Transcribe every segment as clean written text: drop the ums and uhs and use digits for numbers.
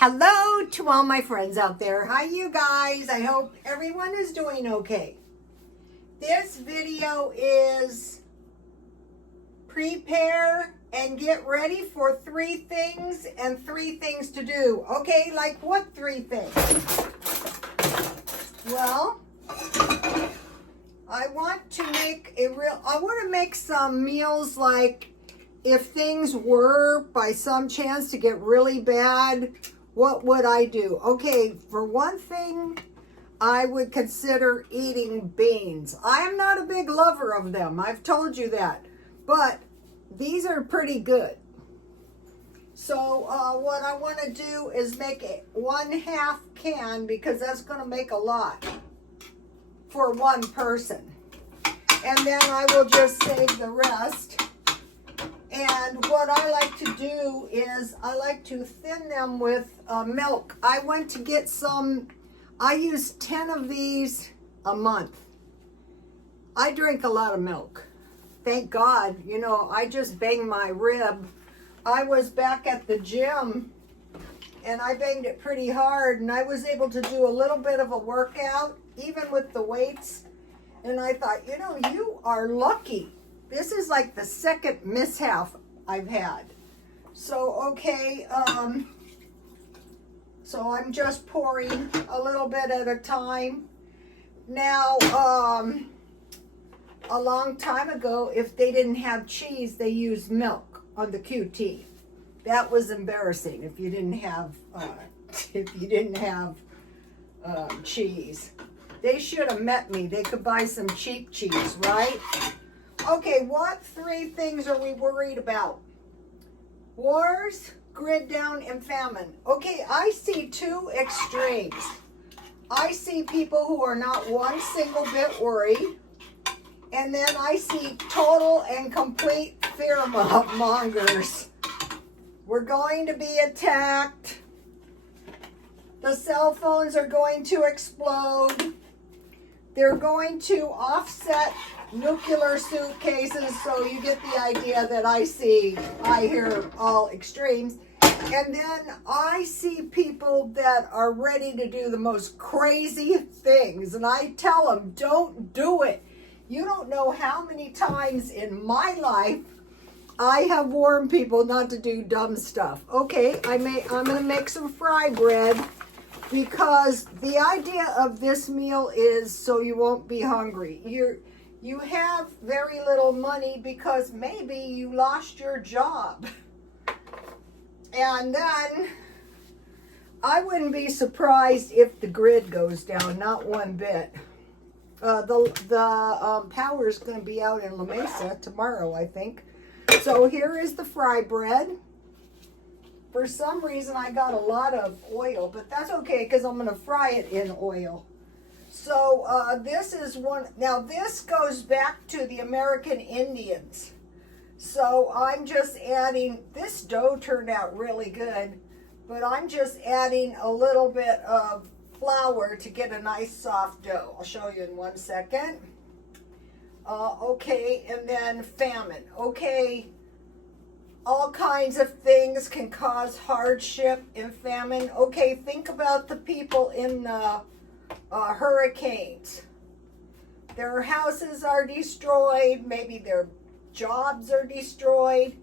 Hello to all my friends out there. Hi you guys. I hope everyone is doing okay. This video is prepare and get ready for 3 things and 3 things to do. Okay, like what 3 things? Well, I want to make some meals like if things were by some chance to get really bad, what would I do? Okay, for one thing, I would consider eating beans. I am not a big lover of them. I've told you that. But these are pretty good. So what I want to do is make it 1/2 can because that's going to make a lot for one person. And then I will just save the rest. And what I like to do is I like to thin them with milk. I went to get some. I use 10 of these a month. I drink a lot of milk. Thank God. You know, I just banged my rib. I was back at the gym and I banged it pretty hard and I was able to do a little bit of a workout, even with the weights. And I thought, you know, you are lucky. This is like the second mishap I've had. So, okay, so I'm just pouring a little bit at a time. Now, a long time ago, if they didn't have cheese, they used milk on the QT. That was embarrassing if you didn't have, cheese. They should have met me. They could buy some cheap cheese, right? Okay, what 3 things are we worried about? Wars, grid down, and famine. Okay, I see 2 extremes. I see people who are not one single bit worried, and then I see total and complete fear mongers. We're going to be attacked. The cell phones are going to explode. They're going to offset nuclear suitcases, so you get the idea that I hear all extremes. And then I see people that are ready to do the most crazy things, and I tell them, don't do it. You don't know how many times in my life I have warned people not to do dumb stuff. Okay, I'm going to make some fry bread, because the idea of this meal is so you won't be hungry. You have very little money because maybe you lost your job. And then I wouldn't be surprised if the grid goes down, not one bit. The power is going to be out in La Mesa tomorrow, I think. So here is the fry bread. For some reason, I got a lot of oil, but that's okay because I'm going to fry it in oil. So this is one. Now this goes back to the American Indians. So I'm just adding, this dough turned out really good, but I'm just adding a little bit of flour to get a nice soft dough. I'll show you in 1 second. Okay, and then famine. Okay. All kinds of things can cause hardship in famine. Okay, think about the people in the hurricanes. Their houses are destroyed. Maybe their jobs are destroyed.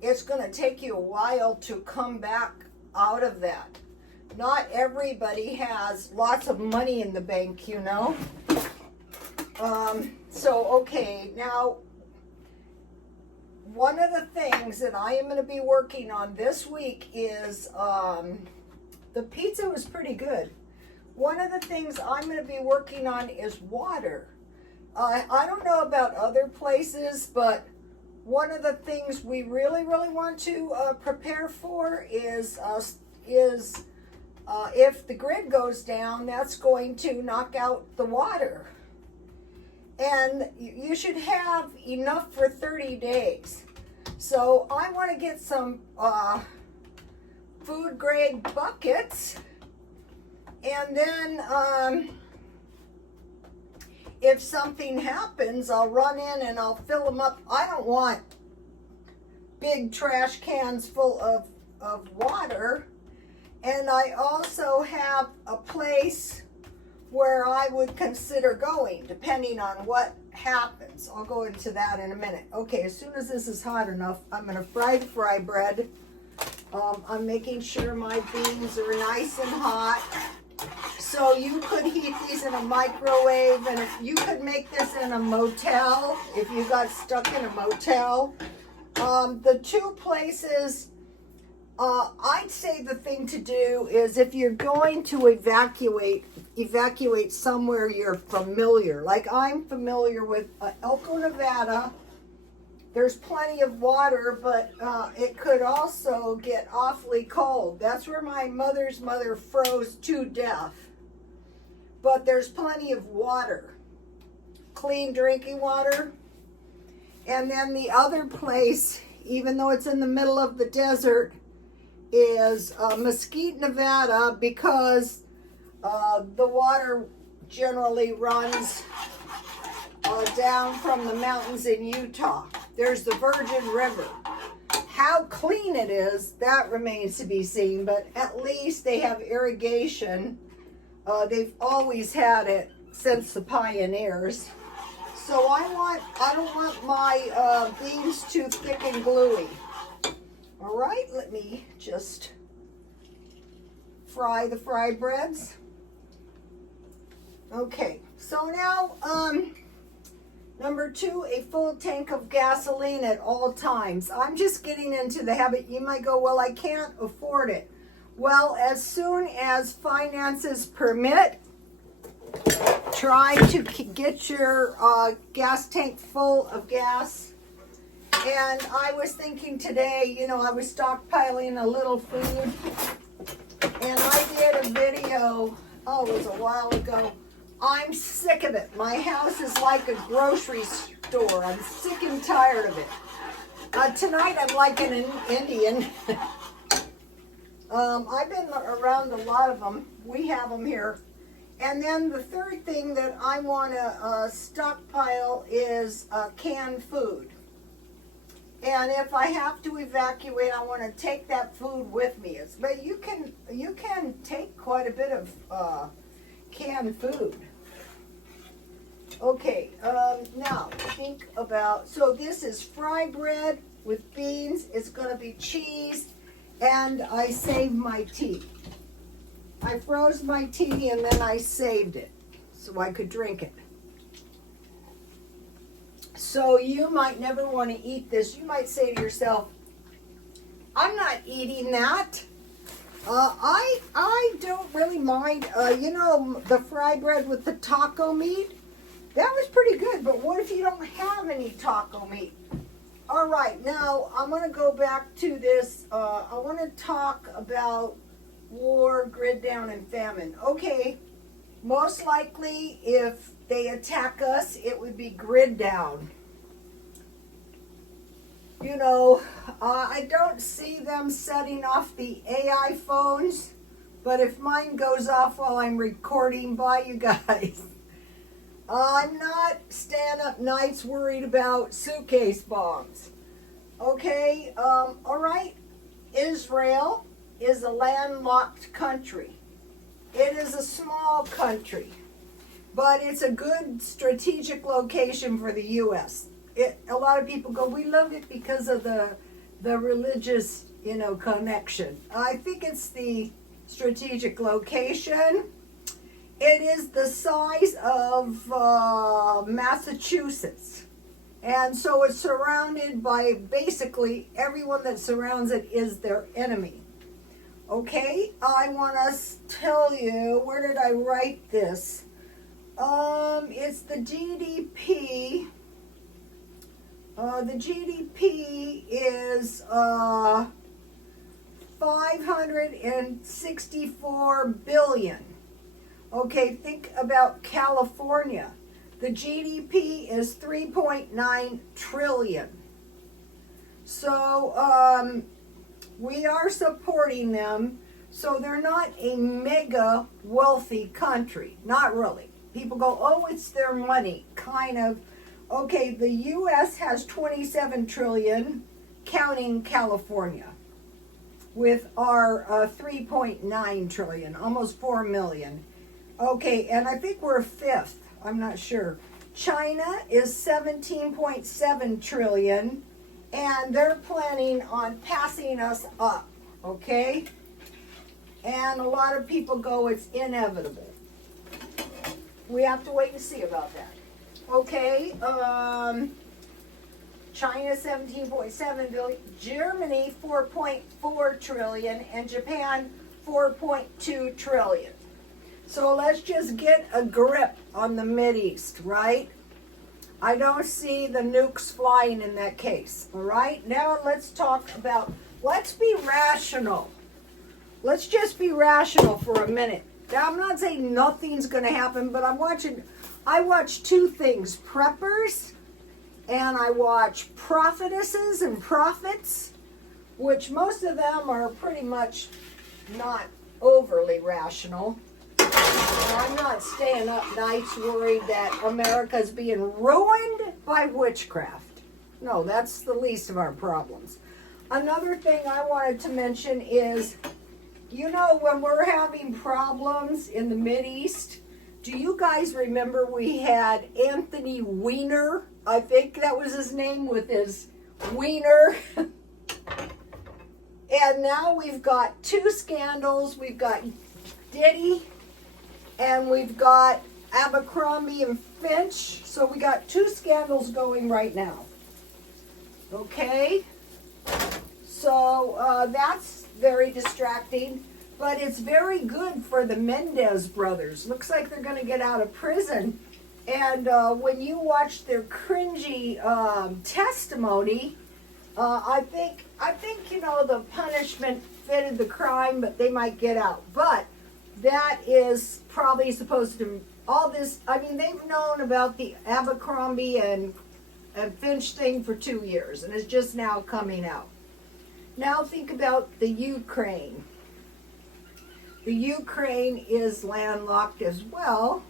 It's going to take you a while to come back out of that. Not everybody has lots of money in the bank, you know. So, okay, now, one of the things that I am going to be working on this week is, the pizza was pretty good. One of the things I'm going to be working on is water. I don't know about other places, but one of the things we really, really want to prepare for is if the grid goes down, that's going to knock out the water. And you should have enough for 30 days. So I want to get some food grade buckets. And then if something happens, I'll run in and I'll fill them up. I don't want big trash cans full of water. And I also have a place where I would consider going, depending on what happens. I'll go into that in a minute. Okay, as soon as this is hot enough, I'm going to fry the fry bread. I'm making sure my beans are nice and hot. So you could heat these in a microwave, and you could make this in a motel if you got stuck in a motel. The two places, I'd say the thing to do is if you're going to evacuate somewhere you're familiar. Like I'm familiar with Elko, Nevada. There's plenty of water, but it could also get awfully cold. That's where my mother's mother froze to death. But there's plenty of water, clean drinking water. And then the other place, even though it's in the middle of the desert, is Mesquite, Nevada, because the water generally runs down from the mountains in Utah. There's the Virgin River. How clean it is, that remains to be seen, but at least they have irrigation. They've always had it since the pioneers. So I don't want my beans too thick and gluey. All right, let me just fry the fry breads. Okay, so now, number 2, a full tank of gasoline at all times. I'm just getting into the habit. You might go, well, I can't afford it. Well, as soon as finances permit, try to get your gas tank full of gas. And I was thinking today, you know, I was stockpiling a little food. And I did a video, it was a while ago. I'm sick of it. My house is like a grocery store. I'm sick and tired of it. Tonight I'm like an Indian. I've been around a lot of them. We have them here. And then the third thing that I want to stockpile is canned food. And if I have to evacuate, I want to take that food with me. But you can take quite a bit of canned food. Okay, now think about, so this is fry bread with beans. It's going to be cheese, and I saved my tea. I froze my tea and then I saved it so I could drink it. So you might never want to eat this. You might say to yourself, I'm not eating that. I don't really mind, you know, the fry bread with the taco meat. That was pretty good, but what if you don't have any taco meat? All right, now I'm going to go back to this. I want to talk about war, grid down, and famine. Okay, most likely if they attack us, it would be grid down. You know, I don't see them setting off the AI phones, but if mine goes off while I'm recording, bye you guys. I'm not staying up nights worried about suitcase bombs. Okay, all right. Israel is a landlocked country. It is a small country, but it's a good strategic location for the U.S. A lot of people go, we love it because of the religious, you know, connection. I think it's the strategic location. It is the size of Massachusetts. And so it's surrounded by basically everyone that surrounds it is their enemy. Okay, I want to tell you, where did I write this? It's the GDP. The GDP is 564 billion. Okay, think about California. The GDP is 3.9 trillion. So we are supporting them. So they're not a mega wealthy country. Not really. People go, oh, it's their money. Kind of. Okay, the U.S. has 27 trillion, counting California. with our 3.9 trillion, almost 4 million. Okay, and I think we're fifth. I'm not sure. China is 17.7 trillion, and they're planning on passing us up, okay? And a lot of people go, it's inevitable. We have to wait and see about that. Okay, China 17.7 billion, Germany 4.4 trillion, and Japan 4.2 trillion. So let's just get a grip on the Mideast, right? I don't see the nukes flying in that case, all right? Now let's talk about, let's be rational. Let's just be rational for a minute. Now, I'm not saying nothing's going to happen, but I watch two things, preppers, and I watch prophetesses and prophets, which most of them are pretty much not overly rational. I'm not staying up nights worried that America's being ruined by witchcraft. No, that's the least of our problems. Another thing I wanted to mention is, you know, when we're having problems in the Mideast, do you guys remember we had Anthony Weiner? I think that was his name, with his wiener. And now we've got two scandals. We've got Diddy and we've got Abercrombie and Finch. So we got two scandals going right now. Okay? So that's very distracting. But it's very good for the Mendez brothers. Looks like they're going to get out of prison. And when you watch their cringy testimony, I think you know, the punishment fitted the crime, but they might get out. But that is probably supposed to, all this, I mean, they've known about the Abercrombie and Finch thing for 2 years, and it's just now coming out. Now think about the Ukraine. The Ukraine is landlocked as well.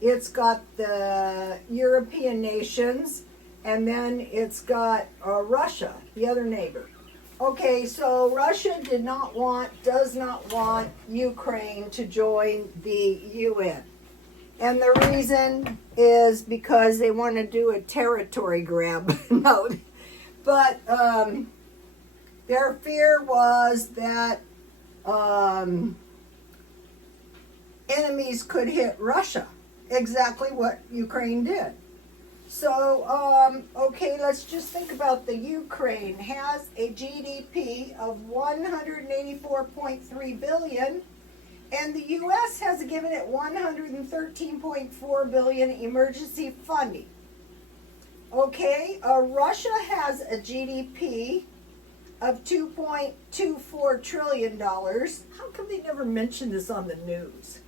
It's got the European nations, and then it's got Russia, the other neighbor. Okay, so Russia does not want Ukraine to join the UN. And the reason is because they want to do a territory grab. No, but their fear was that enemies could hit Russia. Exactly what Ukraine did. So, okay, let's just think about the Ukraine has a GDP of 184.3 billion, and the U.S. has given it 113.4 billion emergency funding. Okay, Russia has a GDP of $2.24 trillion. How come they never mentioned this on the news?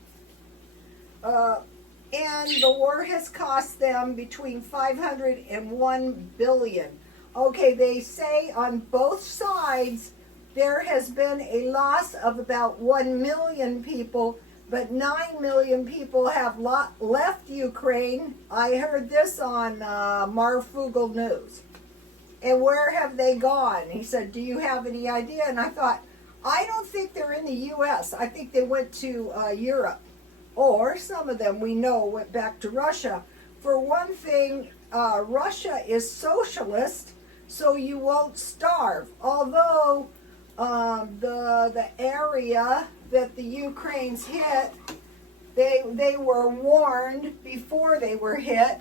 And the war has cost them between 500 and 1 billion. Okay, they say on both sides there has been a loss of about 1 million people, but 9 million people have left Ukraine. I heard this on Marfugel News. And where have they gone? He said, do you have any idea? And I thought, I don't think they're in the U.S. I think they went to Europe. Or some of them we know went back to Russia. For one thing, Russia is socialist, so you won't starve. Although the area that the Ukrainians hit, they were warned before they were hit.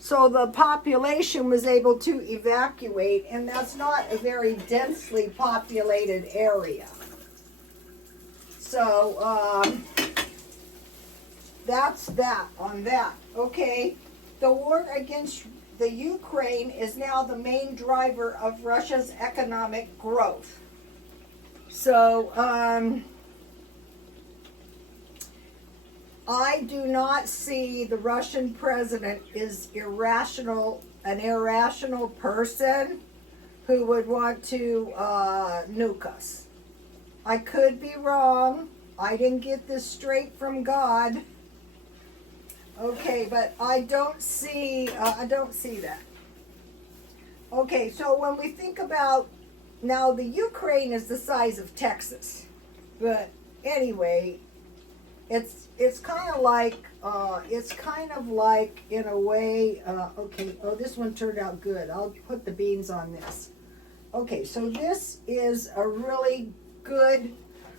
So the population was able to evacuate, and that's not a very densely populated area. So that's that on that. Okay, the war against the Ukraine is now the main driver of Russia's economic growth. So I do not see the Russian president is an irrational person who would want to nuke us. I could be wrong. I didn't get this straight from God. Okay, but I don't see that. Okay, so when we think about Now the Ukraine is the size of Texas, but anyway, it's kind of like in a way. Okay. Oh, this one turned out good. I'll put the beans on this. Okay, so this is a really good,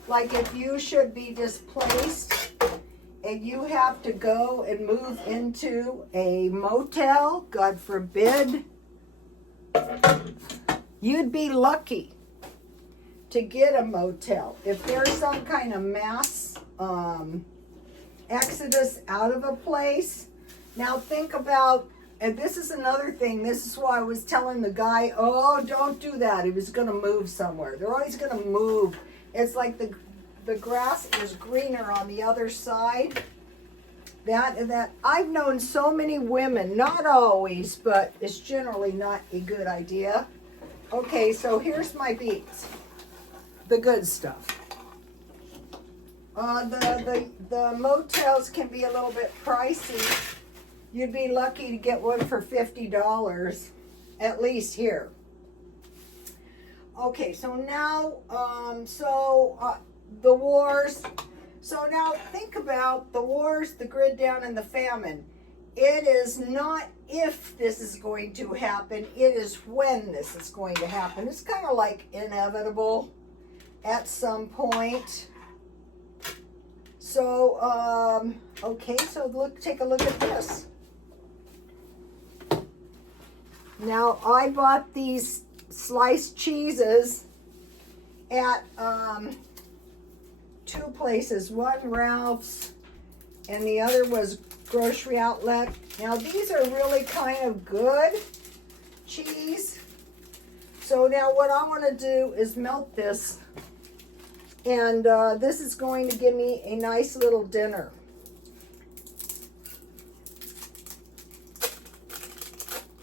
like if you should be displaced and you have to go and move into a motel, God forbid, you'd be lucky to get a motel. If there's some kind of mass exodus out of a place. Now think about, and this is another thing, this is why I was telling the guy, oh, don't do that. He was going to move somewhere. They're always going to move. It's like the grass is greener on the other side. That I've known so many women, not always, but it's generally not a good idea. Okay, so here's my beans. The good stuff. The motels can be a little bit pricey. You'd be lucky to get one for $50, at least here. Okay, so now, the wars. So now think about the wars, the grid down, and the famine. It is not if this is going to happen, it is when this is going to happen. It's kind of like inevitable at some point. So, okay, so take a look at this. Now, I bought these sliced cheeses at two places. One, Ralph's, and the other was Grocery Outlet. Now, these are really kind of good cheese. So now what I want to do is melt this. And this is going to give me a nice little dinner.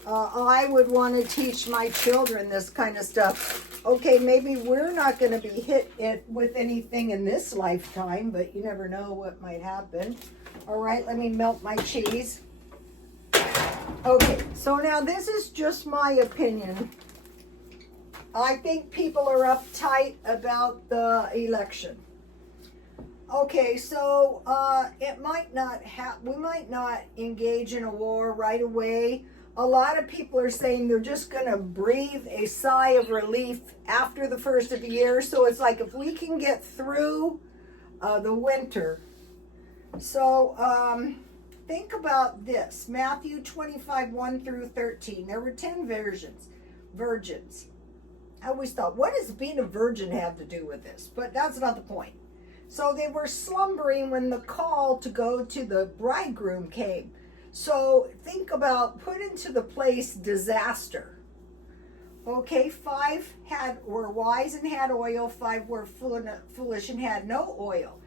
I would want to teach my children this kind of stuff. Okay, maybe we're not going to be hit with anything in this lifetime, but you never know what might happen. All right, let me melt my cheese. Okay, so now this is just my opinion. I think people are uptight about the election. Okay, so we might not engage in a war right away. A lot of people are saying they're just going to breathe a sigh of relief after the first of the year. So it's like if we can get through the winter. So think about this. Matthew 25, 1 through 13. There were 10 virgins. I always thought, what does being a virgin have to do with this? But that's not the point. So they were slumbering when the call to go to the bridegroom came. So think about, put into the place disaster. Okay, 5 were wise and had oil, 5 were foolish and had no oil.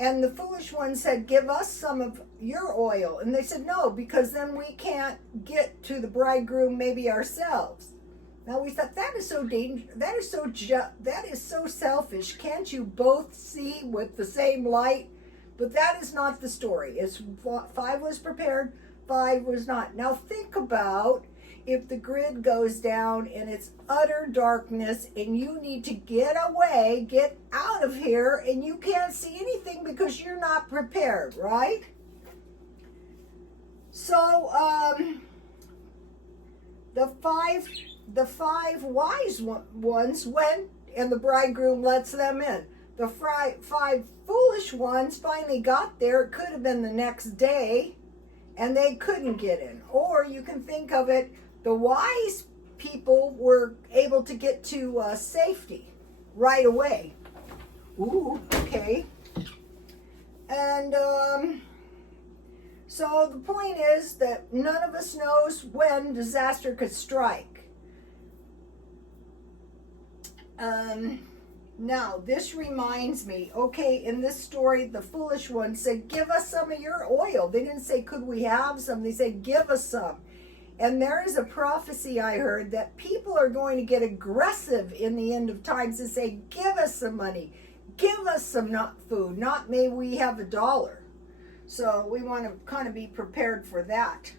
And the foolish one said, give us some of your oil. And they said, no, because then we can't get to the bridegroom maybe ourselves. Now we thought, that is so dangerous, that is so selfish. Can't you both see with the same light? But that is not the story. It's 5 was prepared, 5 was not. Now think about if the grid goes down and it's utter darkness and you need to get away, get out of here, and you can't see anything because you're not prepared, right? So the five wise ones went, and the bridegroom lets them in. The 5 foolish ones finally got there. It could have been the next day, and they couldn't get in. Or you can think of it, the wise people were able to get to safety right away. Ooh, okay. And so the point is that none of us knows when disaster could strike. Now, this reminds me, okay, in this story, the foolish one said, give us some of your oil. They didn't say, could we have some? They said, give us some. And there is a prophecy I heard that people are going to get aggressive in the end of times and say, give us some money. Give us some food, not may we have $1. So we want to kind of be prepared for that.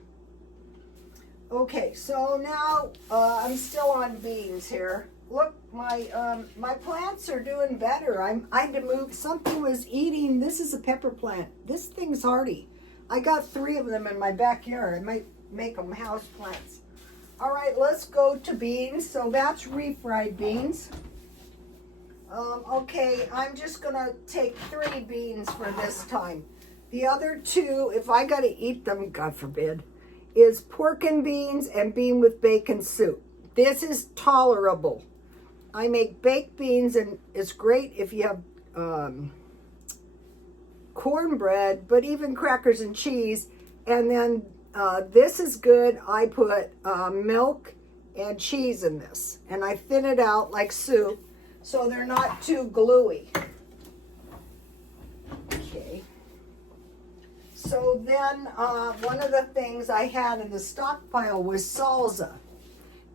Okay, so now I'm still on beans here. look, my plants are doing better. I had to move. Something was eating. This is a pepper plant. This thing's hardy. I got 3 of them in my backyard. I might make them house plants. All right, let's go to beans. So that's refried beans. Okay, I'm just gonna take 3 beans for this time. The other 2, if I gotta eat them, God forbid, is pork and beans and bean with bacon soup. This is tolerable. I make baked beans, and it's great if you have cornbread, but even crackers and cheese. And then this is good. I put milk and cheese in this, and I thin it out like soup so they're not too gluey. Okay. So then one of the things I had in the stockpile was salsa.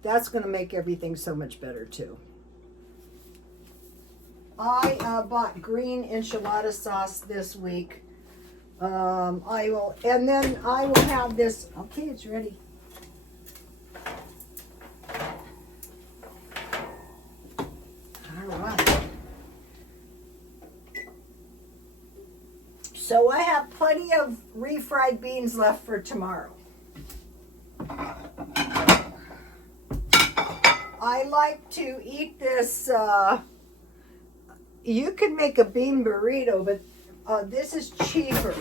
That's going to make everything so much better too. I bought green enchilada sauce this week. And then I will have this. Okay, it's ready. All right. So I have plenty of refried beans left for tomorrow. I like to eat this. You can make a bean burrito, but this is cheaper.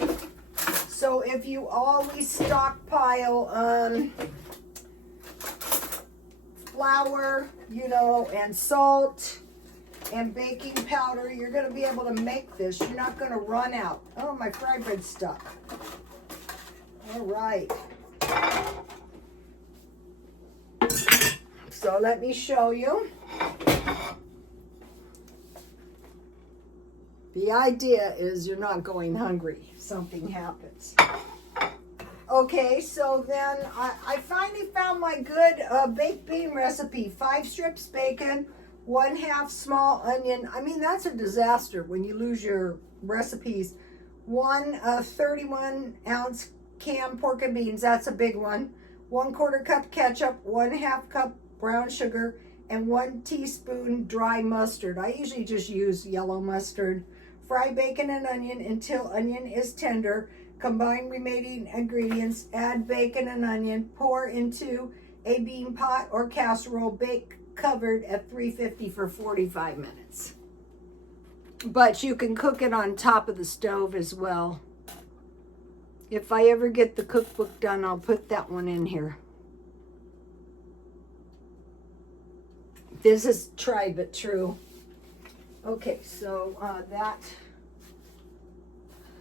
So if you always stockpile flour, and salt and baking powder, you're going to be able to make this. You're not going to run out. Oh, my fry bread's stuck. All right. So let me show you. The idea is you're not going hungry. Something happens. Okay, so then I finally found my good baked bean recipe. 5 strips bacon, 1/2 small onion. I mean, that's a disaster when you lose your recipes. 1 31-ounce canned pork and beans. That's a big one. 1/4 cup ketchup, 1/2 cup brown sugar, and 1 teaspoon dry mustard. I usually just use yellow mustard. Fry bacon and onion until onion is tender. Combine remaining ingredients. Add bacon and onion. Pour into a bean pot or casserole. Bake covered at 350 for 45 minutes. But you can cook it on top of the stove as well. If I ever get the cookbook done, I'll put that one in here. This is tried but true. Okay, so that,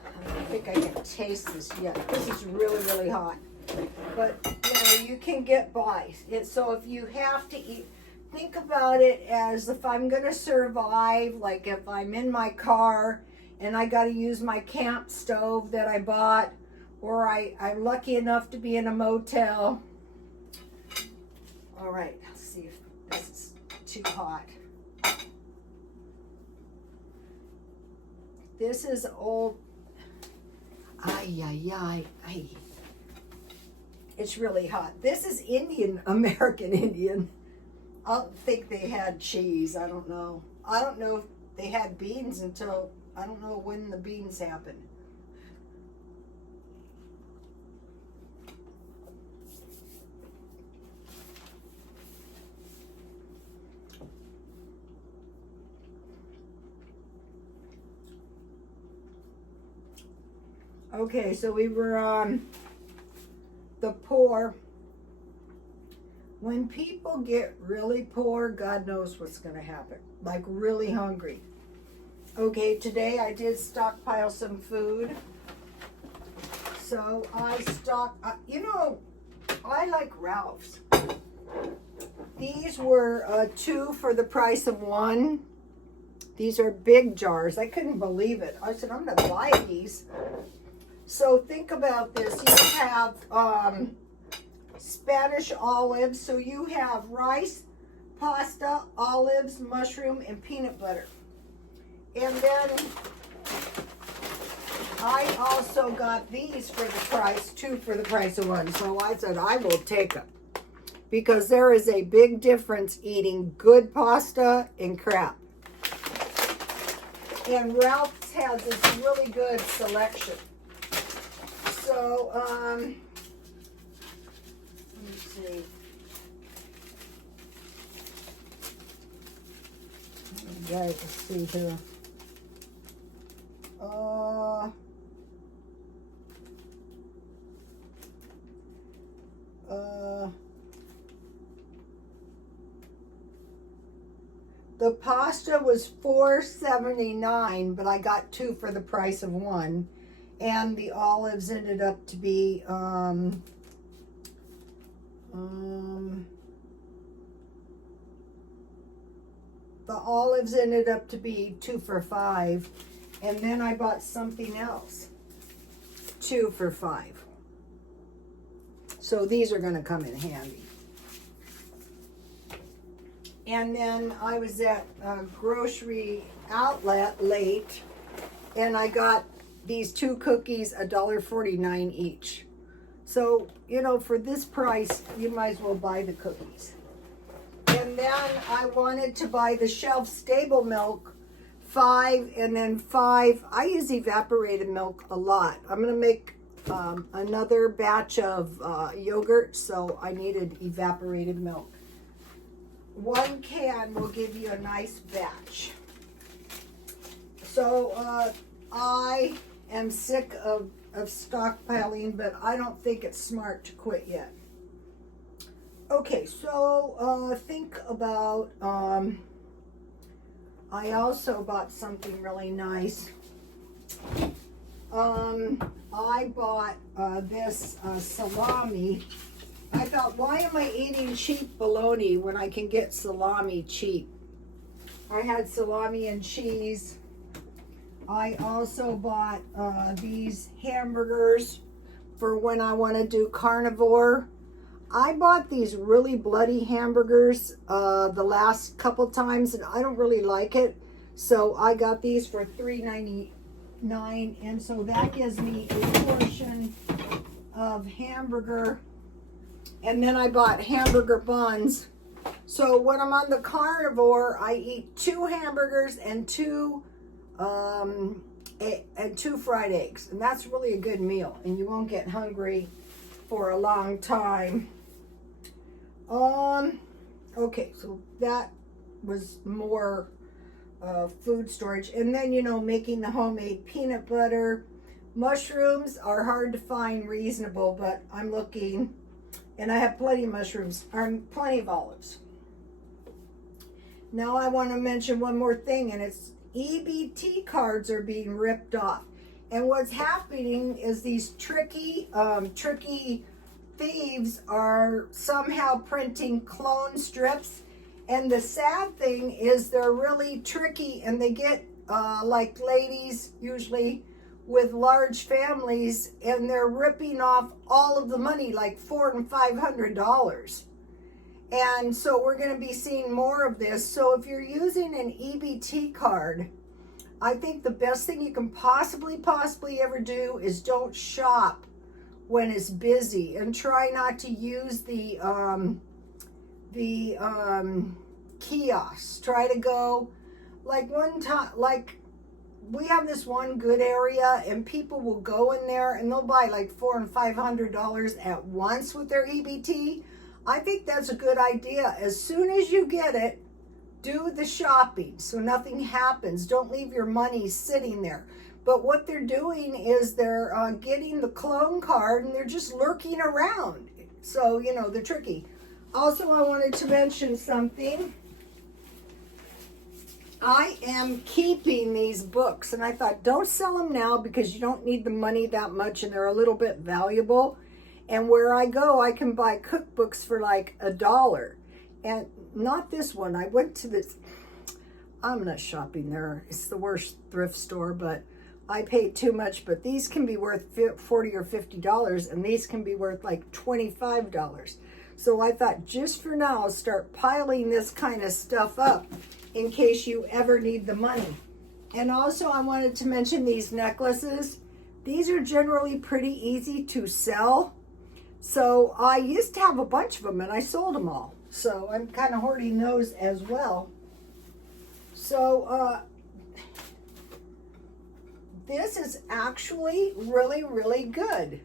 I don't think I can taste this yet. This is really, really hot. But, you can get by. So if you have to eat, think about it as if I'm going to survive, like if I'm in my car and I got to use my camp stove that I bought, or I'm lucky enough to be in a motel. All right, let's see if this is too hot. This is old. Ay. It's really hot. This is Indian, American Indian. I don't think they had cheese. I don't know. I don't know if they had beans until, I don't know when the beans happened. Okay, so we were on the poor. When people get really poor, God knows what's going to happen. Like really hungry. Okay, today I did stockpile some food. So I I like Ralph's. These were 2 for the price of 1. These are big jars. I couldn't believe it. I said, I'm going to buy these. So think about this. You have Spanish olives. So you have rice, pasta, olives, mushroom, and peanut butter. And then I also got these for the price, 2 for the price of 1. So I said, I will take them. because there is a big difference eating good pasta and crap. And Ralph's has this really good selection. So, let me see. Right, let's see here. The pasta was $4.79, but I got 2 for the price of 1. And the olives ended up to be, the olives ended up to be 2 for $5. And then I bought something else, 2 for $5. So these are going to come in handy. And then I was at a grocery outlet late, and I got these 2 cookies, $1.49 each. So, you know, for this price, you might as well buy the cookies. And then I wanted to buy the shelf stable milk, 5, and then 5. I use evaporated milk a lot. I'm going to make another batch of yogurt, so I needed evaporated milk. 1 can will give you a nice batch. So I am sick of stockpiling, but I don't think it's smart to quit yet. Okay, so think about, I also bought something really nice. I bought this salami. I thought, why am I eating cheap bologna when I can get salami cheap? I had salami and cheese. I also bought these hamburgers for when I want to do carnivore. I bought these really bloody hamburgers the last couple times, and I don't really like it. So I got these for $3.99, and so that gives me a portion of hamburger. And then I bought hamburger buns. So when I'm on the carnivore, I eat 2 hamburgers and 2 fried eggs. And that's really a good meal. And you won't get hungry for a long time. Okay, so that was more food storage. And then, you know, making the homemade peanut butter. Mushrooms are hard to find reasonable, but I'm looking. And I have plenty of mushrooms, or plenty of olives. Now I want to mention one more thing, and it's EBT cards are being ripped off. And what's happening is these tricky thieves are somehow printing clone strips. And the sad thing is they're really tricky, and they get like ladies usually with large families, and they're ripping off all of the money, like $400 and $500. And so we're going to be seeing more of this. So if you're using an EBT card, I think the best thing you can possibly ever do is don't shop when it's busy, and try not to use the kiosks. Try to go like one time, like we have this one good area, and people will go in there and they'll buy like $400 and $500 at once with their EBT. I think that's a good idea. As soon as you get it, do the shopping so nothing happens. Don't leave your money sitting there. But what they're doing is they're getting the clone card, and they're just lurking around. So, you know, they're tricky. Also, I wanted to mention something. I am keeping these books, and I thought, don't sell them now because you don't need the money that much, and they're a little bit valuable. And where I go, I can buy cookbooks for like $1. And not this one. I went to this, I'm not shopping there. It's the worst thrift store, but I paid too much. But these can be worth $40 or $50, and these can be worth like $25. So I thought, just for now, I'll start piling this kind of stuff up in case you ever need the money. And also, I wanted to mention these necklaces. These are generally pretty easy to sell. So I used to have a bunch of them and I sold them all. So I'm kind of hoarding those as well. So this is actually really, really good.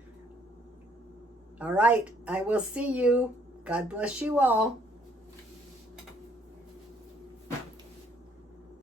All right, I will see you. God bless you all.